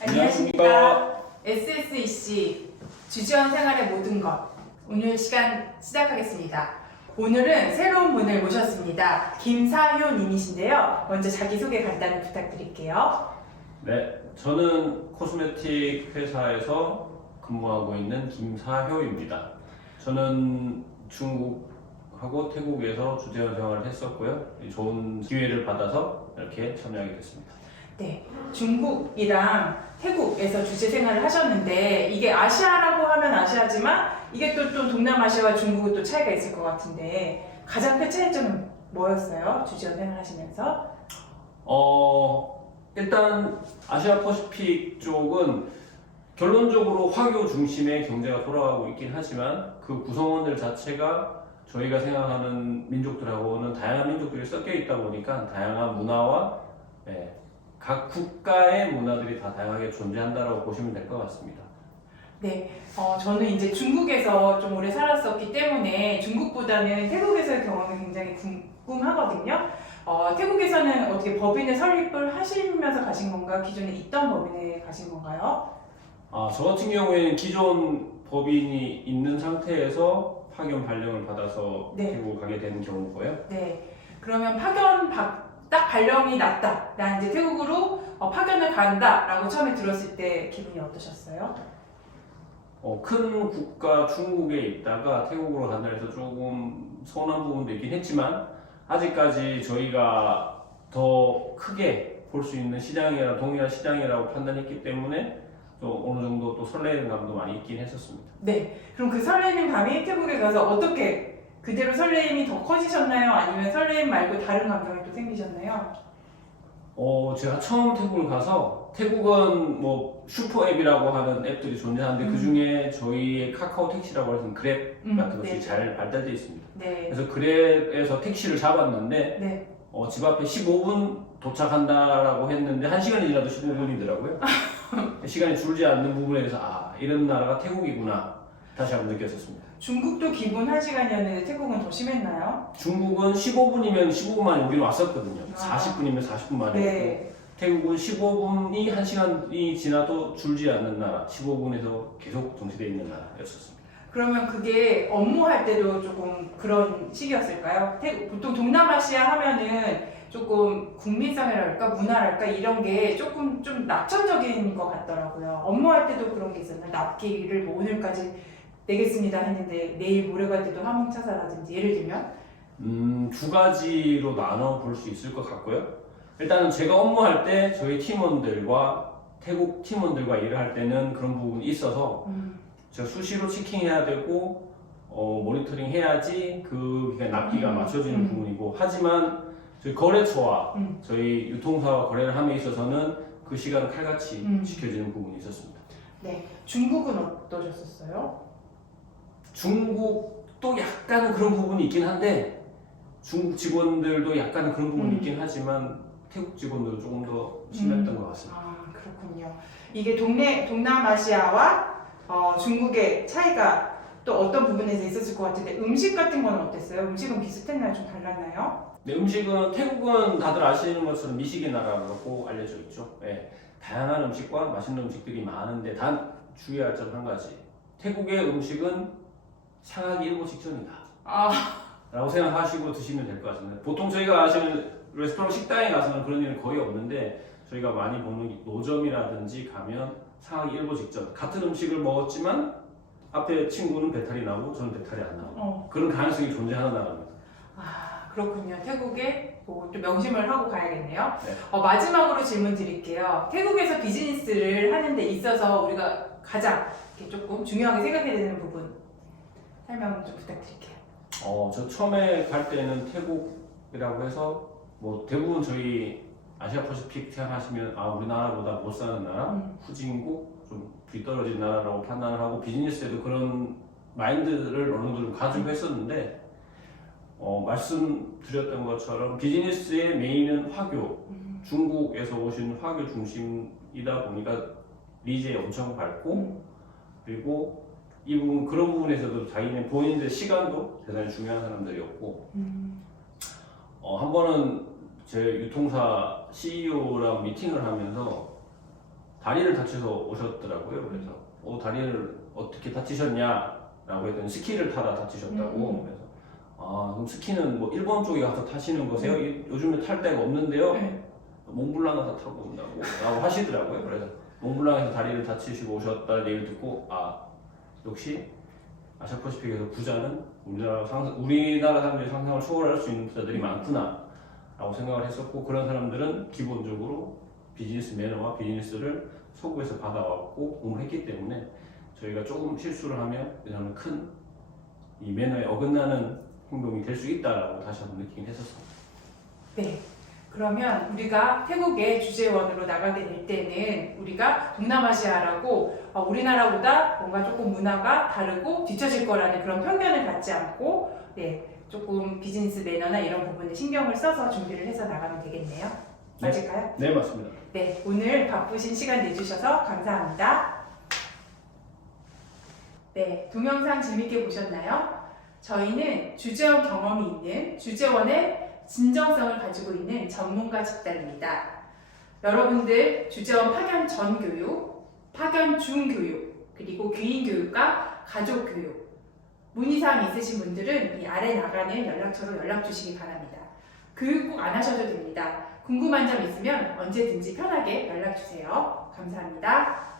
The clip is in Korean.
안녕하십니까. SSEC 주지원 생활의 모든 것 오늘 시간 시작하겠습니다. 오늘은 새로운 분을 모셨습니다. 김사효 님이신데요. 먼저 자기소개 간단히 부탁드릴게요. 네, 저는 코스메틱 회사에서 근무하고 있는 김사효입니다. 저는 중국하고 태국에서 주재원 생활을 했었고요. 좋은 기회를 받아서 이렇게 참여하게 됐습니다. 네, 중국이랑 태국에서 주재 생활을 하셨는데 이게 아시아라고 하면 아시아지만 이게 또 동남아시아와 중국은 또 차이가 있을 것 같은데 가장 큰 차이점은 뭐였어요? 주재원 생활 하시면서? 일단 아시아 퍼시픽 쪽은 결론적으로 화교 중심의 경제가 돌아가고 있긴 하지만 그 구성원들 자체가 저희가 생각하는 민족들하고는 다양한 민족들이 섞여 있다 보니까 다양한 문화와 각 국가의 문화들이 다 다양하게 존재한다고 보시면 될 것 같습니다. 네, 저는 이제 중국에서 좀 오래 살았었기 때문에 중국보다는 태국에서의 경험이 굉장히 궁금하거든요. 태국에서는 어떻게 법인을 설립을 하시면서 가신 건가요? 기존에 있던 법인에 가신 건가요? 저 같은 경우에는 기존 법인이 있는 상태에서 파견 발령을 받아서 네. 태국을 가게 되는 경우고요. 네, 그러면 딱 발령이 났다. 나 이제 태국으로 파견을 간다라고 처음에 들었을 때 기분이 어떠셨어요? 큰 국가 중국에 있다가 태국으로 간다 해서 조금 서운한 부분도 있긴 했지만 아직까지 저희가 더 크게 볼 수 있는 시장이라 동일한 시장이라고 판단했기 때문에 또 어느 정도 또 설레는 감도 많이 있긴 했었습니다. 네, 그럼 그 설레는 감이 태국에 가서 어떻게 그대로 설레임이 더 커지셨나요? 아니면 설레임 말고 다른 감정이 또 생기셨나요? 제가 처음 태국을 가서 태국은 뭐 슈퍼앱이라고 하는 앱들이 존재하는데 그 중에 저희의 카카오 택시라고 해서 그랩 같은 것이 네. 잘 발달되어 있습니다. 네. 그래서 그랩에서 택시를 잡았는데 네. 집 앞에 15분 도착한다라고 했는데 1시간이 지나도 15분이더라고요. 시간이 줄지 않는 부분에 대해서 이런 나라가 태국이구나 다시 한번 느꼈었습니다. 중국도 기본 1시간이었는데 태국은 더 심했나요? 중국은 15분이면 15분 만에 우리는 왔었거든요. 아. 40분이면 40분 만에 네. 왔고 태국은 15분이 1시간이 지나도 줄지 않는 나라, 15분에서 계속 정지되어 있는 나라였었습니다. 그러면 그게 업무할 때도 조금 그런 시기였을까요? 보통 동남아시아 하면은 조금 국민성이랄까 문화랄까 이런 게 조금 좀 낙천적인 것 같더라고요. 업무할 때도 그런 게 있었나요? 납기를 뭐 오늘까지 내겠습니다 했는데 내일 모레 갈 때도 화물차사라든지 예를 들면? 두 가지로 나눠 볼 수 있을 것 같고요. 일단은 제가 업무할 때 저희 팀원들과 태국 팀원들과 일을 할 때는 그런 부분이 있어서 제가 수시로 체킹해야 되고 모니터링 해야지 그러니까 납기가 맞춰지는 부분이고 하지만 저희 거래처와 저희 유통사와 거래를 함에 있어서는 그 시간을 칼같이 지켜지는 부분이 있었습니다. 네, 중국은 어떠셨어요? 중국도 약간 그런 부분이 있긴 한데 중국 직원들도 약간 그런 부분이 있긴 하지만 태국 직원들도 조금 더 심했던 것 같습니다. 그렇군요. 이게 동남아시아와 중국의 차이가 또 어떤 부분에서 있었을 것 같은데 음식 같은 건 어땠어요? 음식은 비슷했나요? 좀 달랐나요? 네, 음식은 태국은 다들 아시는 것처럼 미식의 나라라고 알려져 있죠. 다양한 음식과 맛있는 음식들이 많은데 단 주의할 점 한 가지. 태국의 음식은 상하기 일보 직전이다 라고 생각하시고 드시면 될 것 같습니다. 보통 저희가 아시는 레스토랑 식당에 가서는 그런 일은 거의 없는데 저희가 많이 보는 노점이라든지 가면 상하기 일보 직전 같은 음식을 먹었지만 앞에 친구는 배탈이 나고 저는 배탈이 안 나고 그런 가능성이 존재하는 나라입니다. 그렇군요. 태국에 좀 명심을 하고 가야겠네요. 네. 마지막으로 질문 드릴게요. 태국에서 비즈니스를 하는 데 있어서 우리가 가장 이렇게 조금 중요하게 생각해야 되는 부분 설명 좀 부탁드릴게요. 저 처음에 갈 때는 태국이라고 해서 뭐 대부분 저희 아시아 퍼시픽 생각하시면 우리나라보다 못 사는 나라, 후진국, 좀 뒤떨어진 나라라고 판단을 하고 비즈니스에도 그런 마인드를 어느 정도 가지고 했었는데 말씀드렸던 것처럼 비즈니스의 메인은 화교, 중국에서 오신 화교 중심이다 보니까 리즈에 엄청 밝고 그리고 이 부분 그런 부분에서도 자기네 본인들 시간도 대단히 중요한 사람들이었고 한 번은 제 유통사 CEO랑 미팅을 하면서 다리를 다쳐서 오셨더라고요. 그래서 다리를 어떻게 다치셨냐라고 했더니 스키를 타다 다치셨다고. 그래서 그럼 스키는 뭐 일본 쪽에 가서 타시는 거세요? 요즘에 탈 데가 없는데요. 네. 몽블랑 가서 타고 온다고 라고 하시더라고요. 그래서 몽블랑에서 다리를 다치시고 오셨다는 얘기를 듣고 역시 아시아퍼시픽에서 부자는 우리나라 사람들이 상상을 초월할 수 있는 부자들이 많구나 라고 생각을 했었고, 그런 사람들은 기본적으로 비즈니스 매너와 비즈니스를 서구에서 받아왔고 공부했기 때문에 저희가 조금 실수를 하면 그 사람은 큰 이 매너에 어긋나는 행동이 될 수 있다라고 다시 한번 느끼긴 했었습니다. 네. 그러면 우리가 태국에 주재원으로 나가게 될 때는 우리가 동남아시아라고 우리나라보다 뭔가 조금 문화가 다르고 뒤처질 거라는 그런 편견을 갖지 않고 조금 비즈니스 매너나 이런 부분에 신경을 써서 준비를 해서 나가면 되겠네요. 맞을까요? 네, 맞습니다. 네, 오늘 바쁘신 시간 내주셔서 감사합니다. 네, 동영상 재밌게 보셨나요? 저희는 주재원 경험이 있는 주재원의 진정성을 가지고 있는 전문가 집단입니다. 여러분들 주재원 파견 전 교육, 파견 중 교육, 그리고 귀인 교육과 가족 교육 문의사항 있으신 분들은 이 아래 나가는 연락처로 연락 주시기 바랍니다. 교육 꼭 안 하셔도 됩니다. 궁금한 점 있으면 언제든지 편하게 연락 주세요. 감사합니다.